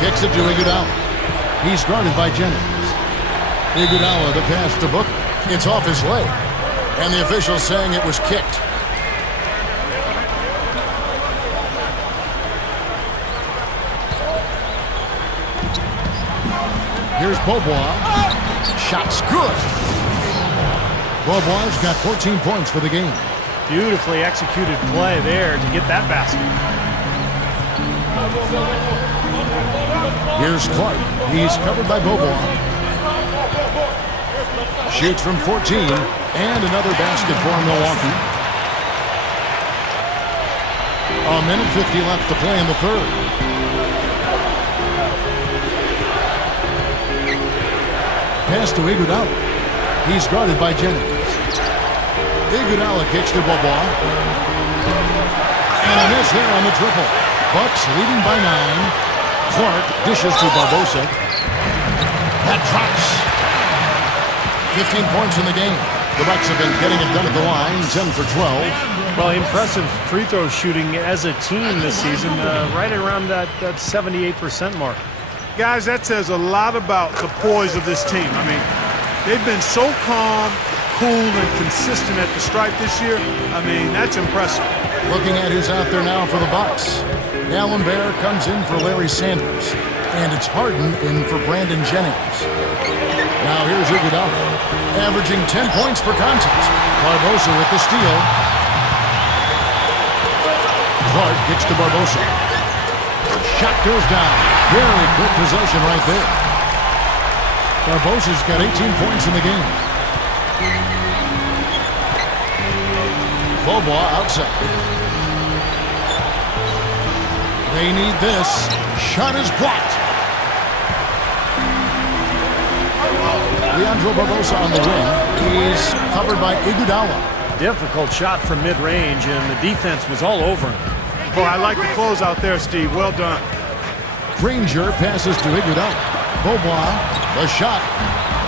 Kicks it to Iguodala. He's guarded by Jennings. Iguodala to pass to Booker. It's off his leg. And the official saying it was kicked. Here's Bobois. Shot's good. Bobois got 14 points for the game. Beautifully executed play there to get that basket. Here's Clark. He's covered by Bobois. Shoots from 14. And another basket for Milwaukee. A minute 50 left to play in the third. Pass to Iguodala. He's guarded by Jennings. Iguodala kicks to Bobois. And a miss there on the triple. Bucks leading by 9. Clark dishes to Barbosa. That drops. 15 points in the game. The Bucks have been getting it done at the line, 10 for 12. Well, impressive free throw shooting as a team this season, right around that 78% mark. Guys, that says a lot about the poise of this team. I mean, they've been so calm, cool, and consistent at the stripe this year. I mean, that's impressive. Looking at who's out there now for the Bucks. Alan Bear comes in for Larry Sanders. And it's Harden in for Brandon Jennings. Now here's Iguodala, averaging 10 points per contest. Barbosa with the steal. Clark gets to Barbosa. The shot goes down. Very quick possession right there. Barbosa's got 18 points in the game. Bobois outside. They need this. Shot is blocked. Leandro Barbosa on the wing. He's covered by Iguodala. Difficult shot from mid-range, and the defense was all over him. Boy, I like the close out there, Steve. Well done. Granger passes to Iguodala. Bobois, the shot.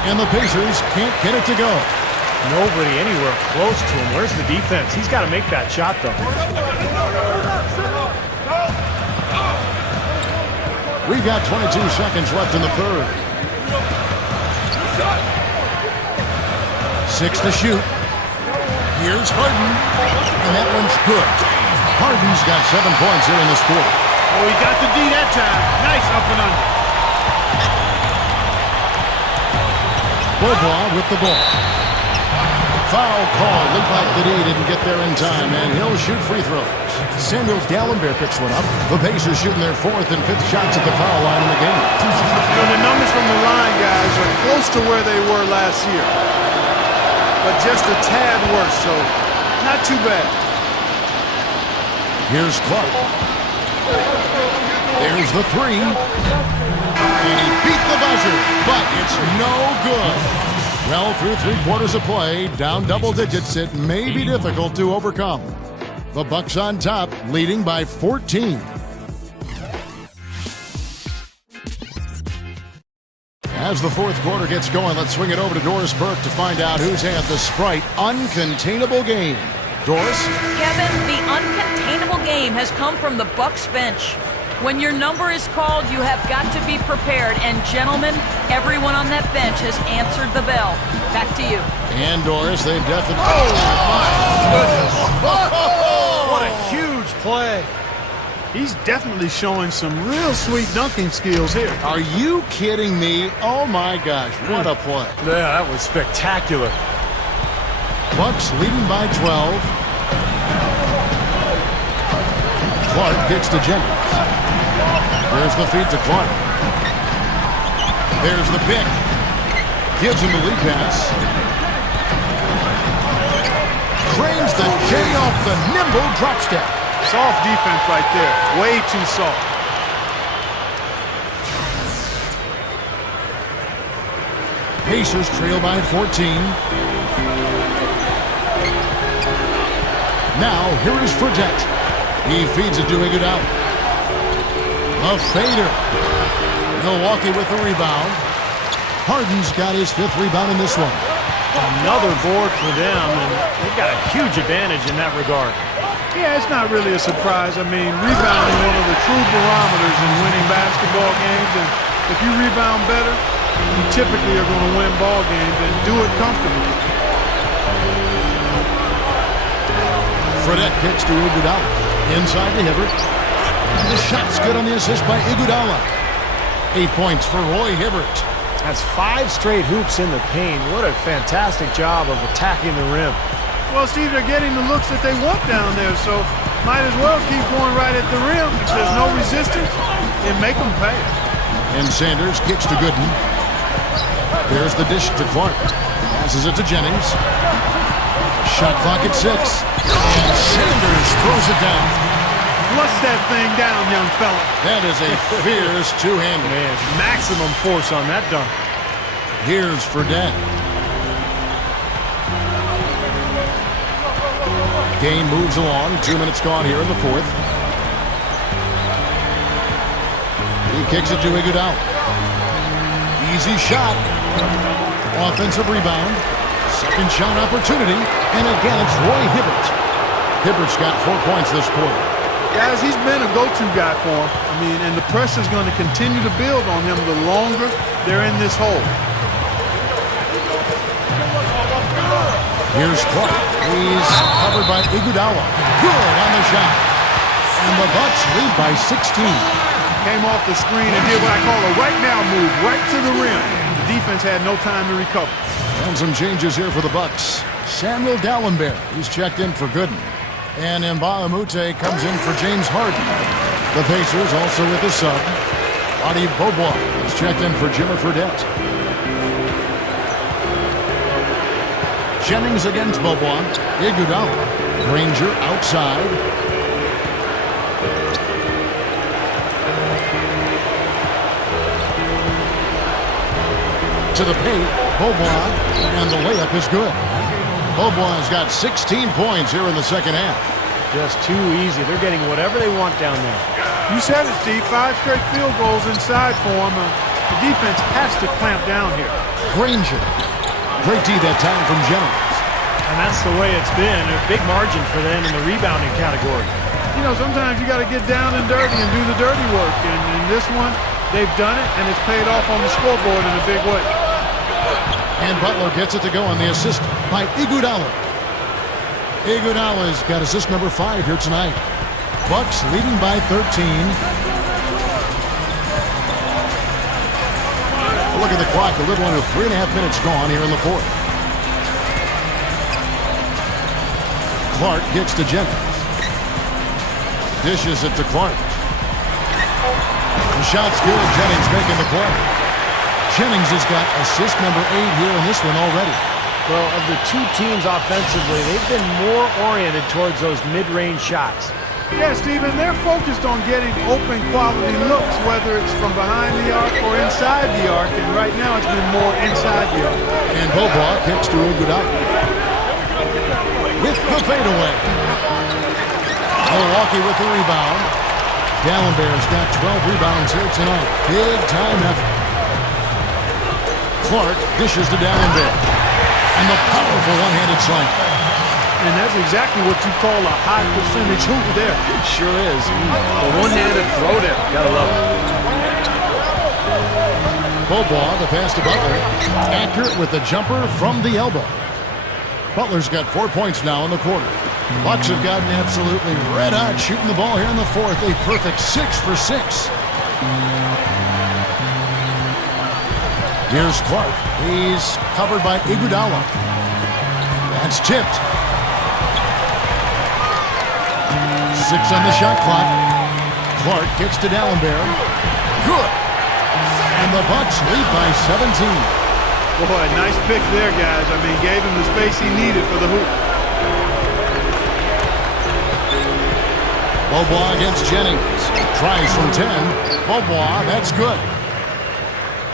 And the Pacers can't get it to go. Nobody anywhere close to him. Where's the defense? He's got to make that shot, though. We've got 22 seconds left in the third. 6 to shoot. Here's Harden. And that one's good. Harden's got 7 points here in this quarter. Oh, he got the D that time. Nice up and under. Bobois with the ball. Foul call. Looked like the D didn't get there in time, and he'll shoot free throws. Samuel Dallenberg picks one up. The Pacers shooting their 4th and 5th shots at the foul line in the game. You know, the numbers from the line, guys, are close to where they were last year. But just a tad worse, so not too bad. Here's Clark. There's the 3. And he beat the buzzer, but it's no good. Well, through 3 quarters of play, down double digits, it may be difficult to overcome. The Bucks on top, leading by 14. As the 4th quarter gets going, let's swing it over to Doris Burke to find out who's had the Sprite uncontainable game. Doris? Kevin, the uncontainable game has come from the Bucks bench. When your number is called, you have got to be prepared. And gentlemen, everyone on that bench has answered the bell. Back to you. And Doris, they definitely... Oh, my goodness. What a huge play. He's definitely showing some real sweet dunking skills here. Are you kidding me? Oh, my gosh. What a play. Yeah, that was spectacular. Bucks leading by 12. Clark gets to Jennings. There's the feed to Clark. There's the pick. Gives him the lead pass. Drains the J off the nimble drop step. Soft defense right there. Way too soft. Pacers trail by 14. Now, here is Fredette. He feeds it to Iguodala. A fader. Milwaukee with the rebound. Harden's got his 5th rebound in this one. Another board for them, and they've got a huge advantage in that regard. Yeah, it's not really a surprise. I mean, rebounding one of the true barometers in winning basketball games, and if you rebound better, you typically are going to win ball games and do it comfortably. Fredette kicks to Iguodala. Inside to Hibbert. And the shot's good on the assist by Iguodala. 8 points for Roy Hibbert. That's 5 straight hoops in the paint. What a fantastic job of attacking the rim. Well, Steve, they're getting the looks that they want down there, so might as well keep going right at the rim. If there's no resistance, and make them pay. And Sanders kicks to Gooden. There's the dish to Clark. Passes it to Jennings. Shot clock at 6. And Sanders throws it down. Flush that thing down, young fella. That is a fierce two-hander. Man, maximum force on that dunk. Here's Fredette. Game moves along. 2 minutes gone here in the 4th. He kicks it to Iguodala. Easy shot. Offensive rebound. Second shot opportunity. And again, it's Roy Hibbert. Hibbert's got 4 points this quarter. Guys, he's been a go-to guy for him. I mean, and the pressure's going to continue to build on him the longer they're in this hole. Here's Clark. He's covered by Iguodala. Good on the shot. And the Bucks lead by 16. Came off the screen and did what I call a right now move, right to the rim. The defense had no time to recover. And some changes here for the Bucks. Samuel Dallenberg, he's checked in for Gooden. And Nba2K13 comes in for James Harden. The Pacers also with a sub. Adi Bobois is checked in for Jimmer Fredette. Jennings against Bobois. Iguodala. Granger outside. To the paint. Bobois. And the layup is good. Bobois got 16 points here in the second half. Just too easy. They're getting whatever they want down there. You said it, Steve. 5 straight field goals inside for him. The defense has to clamp down here. Granger. Great D that time from Jennings. And that's the way it's been. A big margin for them in the rebounding category. You know, sometimes you got to get down and dirty and do the dirty work. And in this one, they've done it, and it's paid off on the scoreboard in a big way. And Butler gets it to go on the assist by Iguodala. Iguodala's got assist number 5 here tonight. Bucks leading by 13. Look at the clock, a little under 3.5 minutes gone here in the 4th. Clark gets to Jennings. Dishes it to Clark. The shot's good. Jennings making the play. Jennings has got assist number 8 here in this one already. Well, of the two teams offensively, they've been more oriented towards those mid-range shots. Yeah, Steven, they're focused on getting open quality looks, whether it's from behind the arc or inside the arc, and right now it's been more inside the arc. And Bobois kicks to Iguodala. With the fadeaway. Milwaukee with the rebound. Dallenberg's got 12 rebounds here tonight. Big time effort. Clark dishes to Dallenberg. And the powerful one-handed slam. And that's exactly what you call a high percentage hoop there. Sure is. A one-handed throwdown. Gotta love it. Bobois, the pass to Butler. Accurate with the jumper from the elbow. Butler's got 4 points now in the quarter. The Bucks have gotten absolutely red hot shooting the ball here in the 4th. A perfect 6 for 6. Here's Clark. He's covered by Iguodala. That's tipped. 6 on the shot clock. Clark kicks to Dallenberg. Good. And the Bucks lead by 17. Boy, nice pick there, guys. I mean, gave him the space he needed for the hoop. Bobois against Jennings. Tries from 10. Bobois, that's good.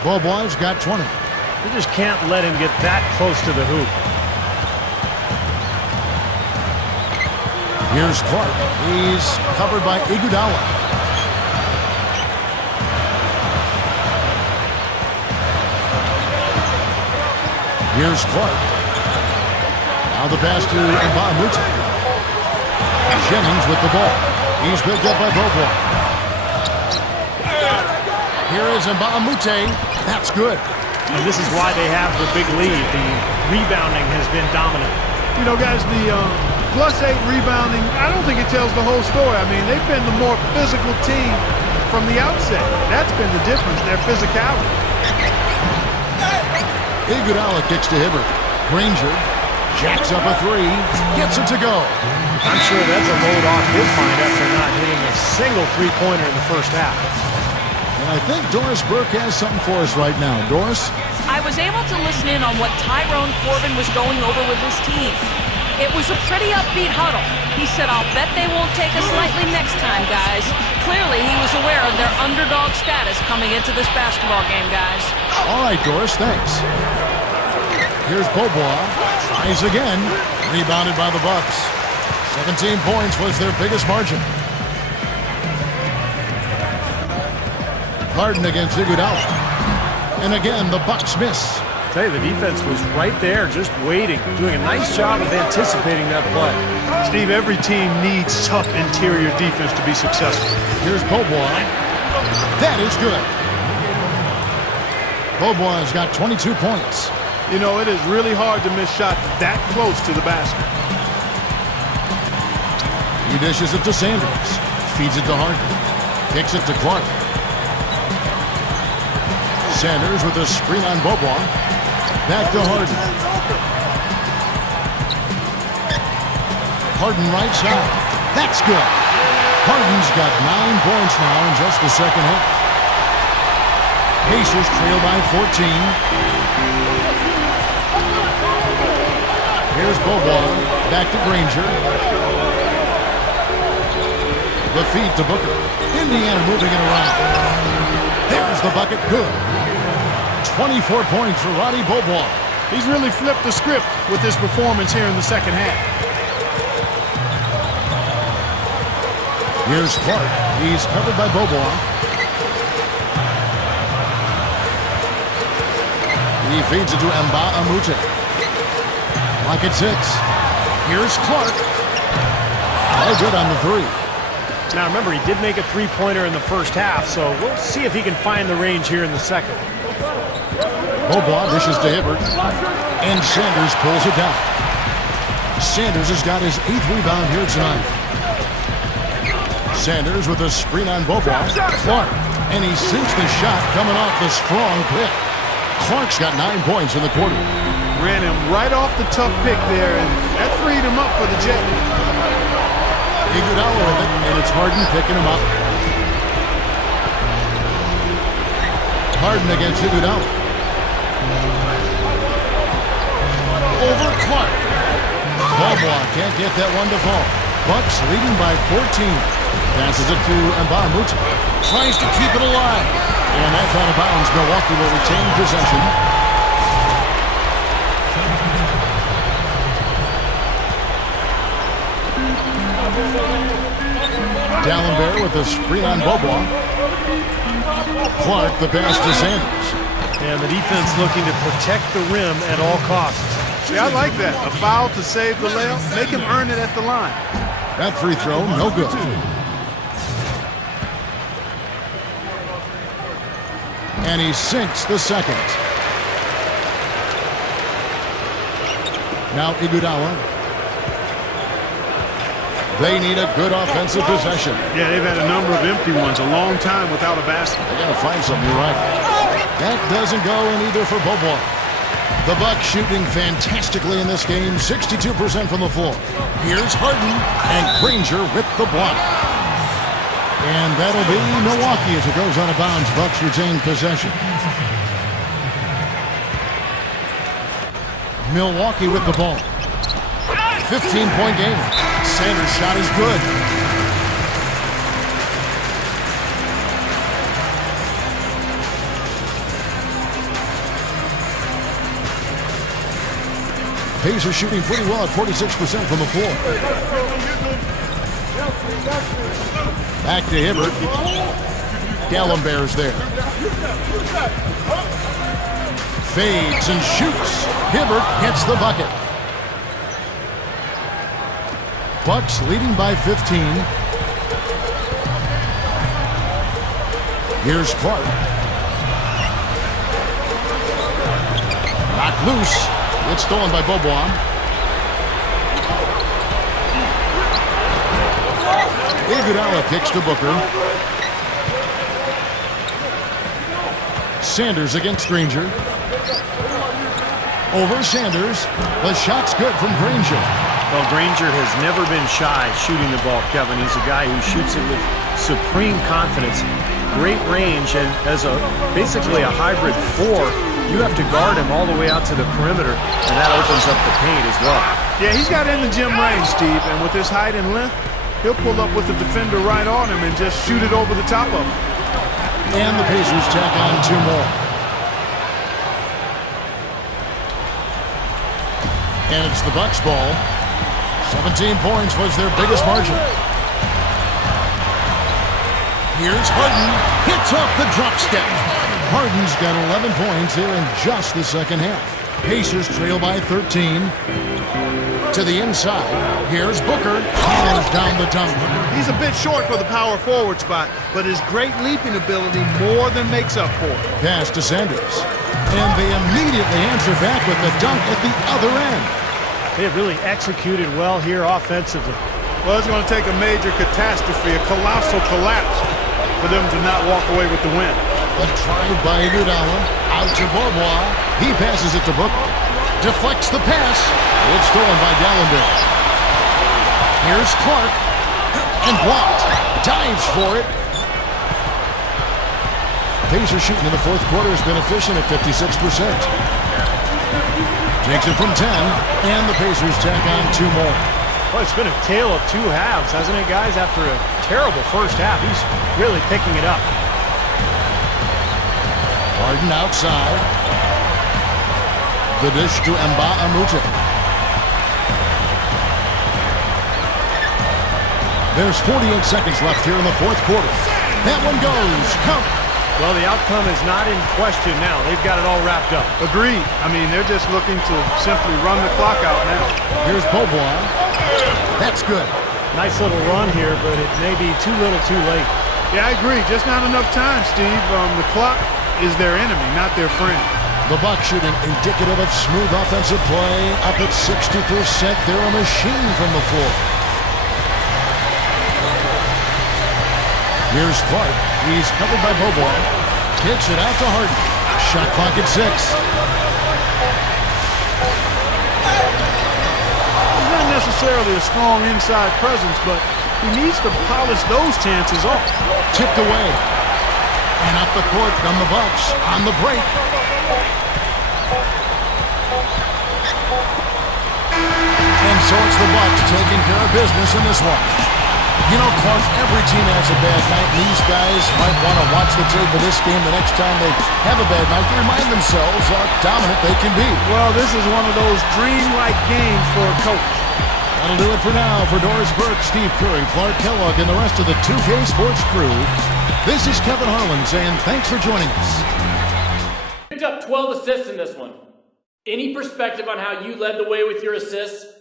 Bobois got 20. You just can't let him get that close to the hoop. Here's Clark. He's covered by Iguodala. Here's Clark. Now the pass to Nba2K. Jennings with the ball. He's picked up by Bobois. Here is Nba2K. That's good. And this is why they have the big lead. The rebounding has been dominant. You know, guys, the +8 rebounding, I don't think it tells the whole story. I mean, they've been the more physical team from the outset. That's been the difference, their physicality. Iguodala kicks to Hibbert. Granger jacks up a three, gets it to go. I'm sure that's a load off his mind after not hitting a single three-pointer in the first half. And I think Doris Burke has something for us right now. Doris? I was able to listen in on what Tyrone Corbin was going over with his team. It was a pretty upbeat huddle. He said, "I'll bet they won't take us lightly next time, guys." Clearly, he was aware of their underdog status coming into this basketball game, guys. All right, Doris, thanks. Here's Bobois. Tries again. Rebounded by the Bucks. 17 points was their biggest margin. Harden against Iguodala. And again, the Bucks miss. I tell you, the defense was right there, just waiting, doing a nice job of anticipating that play. Steve, every team needs tough interior defense to be successful. Here's Bobois. That is good. Bobois has got 22 points. You know, it is really hard to miss shots that close to the basket. He dishes it to Sanders. Feeds it to Harden. Kicks it to Clark. Sanders with a screen on Bobois. Back to Harden. Harden right side. That's good. Harden's got 9 points now in just the second half. Pacers trail by 14. Here's Bobois. Back to Granger. The feed to Booker. Indiana moving it around. There's the bucket. Good. 24 points for Roddy Bobois. He's really flipped the script with his performance here in the second half. Here's Clark. He's covered by Bobois. He feeds it to Nba2K. Lock at 6. Here's Clark. No good on the three. Now remember, he did make a three-pointer in the first half, so we'll see if he can find the range here in the second. Bobois dishes to Hibbert, and Sanders pulls it down. Sanders has got his 8th rebound here tonight. Sanders with a screen on Bobois. Clark, and he sinks the shot coming off the strong pick. Clark's got 9 points in the quarter. Ran him right off the tough pick there, and that freed him up for the Jet. Iguodala with it, and it's Harden picking him up. Harden against Iguodala. Over Clark. Bobois can't get that one to fall. Bucks leading by 14. Passes it to Nba2K. Tries to keep it alive. And that's out of bounds. Milwaukee will retain possession. D'Alembert with the screen on Bobois. Clark the pass to Sanders. And the defense looking to protect the rim at all costs. See, I like that. A foul to save the layup. Make him earn it at the line. That free throw, no good. And he sinks the second. Now Iguodala. They need a good offensive possession. Yeah, they've had a number of empty ones, a long time without a basket. They got to find something, you're right. That doesn't go in either for Bobois. The Bucks shooting fantastically in this game, 62% from the floor. Here's Harden, and Granger with the block. And that'll be Milwaukee as it goes out of bounds. Bucks retain possession. Milwaukee with the ball. 15-point game. Sanders' shot is good. Pacers shooting pretty well at 46% from the floor. Back to Hibbert. D'Alembert's there. Fades and shoots. Hibbert hits the bucket. Bucks leading by 15. Here's Clark. Knocked loose. It's stolen by Bobois. Iguodala kicks to Booker. Sanders against Granger. Over Sanders. The shot's good from Granger. Well, Granger has never been shy shooting the ball, Kevin. He's a guy who shoots it with supreme confidence. Great range, and as basically a hybrid 4, you have to guard him all the way out to the perimeter, and that opens up the paint as well. Yeah, he's got in the gym range, Steve, and with his height and length, he'll pull up with the defender right on him and just shoot it over the top of him. And the Pacers tack on 2 more. And it's the Bucks ball. 17 points was their biggest margin. Here's Harden. Hits off the drop step. Harden's got 11 points here in just the second half. Pacers trail by 13. To the inside. Here's Booker. Hammers down the dunk. He's a bit short for the power forward spot, but his great leaping ability more than makes up for it. Pass to Sanders. And they immediately answer back with the dunk at the other end. They have really executed well here offensively. Well, it's going to take a major catastrophe, a colossal collapse, for them to not walk away with the win. A drive by Iguodala. Out to Bobois. He passes it to Booker. Deflects the pass. It's stolen by Dallenberg. Here's Clark. And blocked. Dives for it. Pacers shooting in the fourth quarter has been efficient at 56%. Takes it from 10, and the Pacers tack on 2 more. Well, it's been a tale of 2 halves, hasn't it, guys? After a terrible first half, he's really picking it up. Harden outside. The dish to Nba2K13. There's 48 seconds left here in the fourth quarter. That one goes. Count. Well, the outcome is not in question now. They've got it all wrapped up. Agreed. I mean, they're just looking to simply run the clock out now. Here's Bobois. That's good. Nice little run here, but it may be too little too late. Yeah, I agree. Just not enough time, Steve. The clock is their enemy, not their friend. The Bucks shooting indicative of smooth offensive play. Up at 60%. They're a machine from the floor. Here's Clark. He's covered by Bobois. Kicks it out to Harden. Shot clock at 6. He's not necessarily a strong inside presence, but he needs to polish those chances off. Tipped away. And up the court come the Bucks on the break. And so it's the Bucks taking care of business in this one. You know, Clark, every team has a bad night. These guys might want to watch the tape of this game the next time they have a bad night to remind themselves how dominant they can be. Well, this is one of those dream-like games for a coach. That'll do it for now. For Doris Burke, Steve Curry, Clark Kellogg, and the rest of the 2K Sports crew, this is Kevin Harlan saying thanks for joining us. Picked up 12 assists in this one. Any perspective on how you led the way with your assists?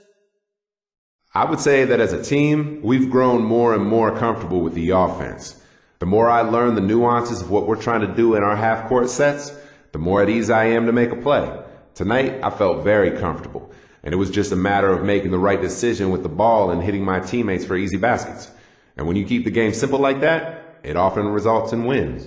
I would say that as a team, we've grown more and more comfortable with the offense. The more I learn the nuances of what we're trying to do in our half-court sets, the more at ease I am to make a play. Tonight, I felt very comfortable, and it was just a matter of making the right decision with the ball and hitting my teammates for easy baskets. And when you keep the game simple like that, it often results in wins.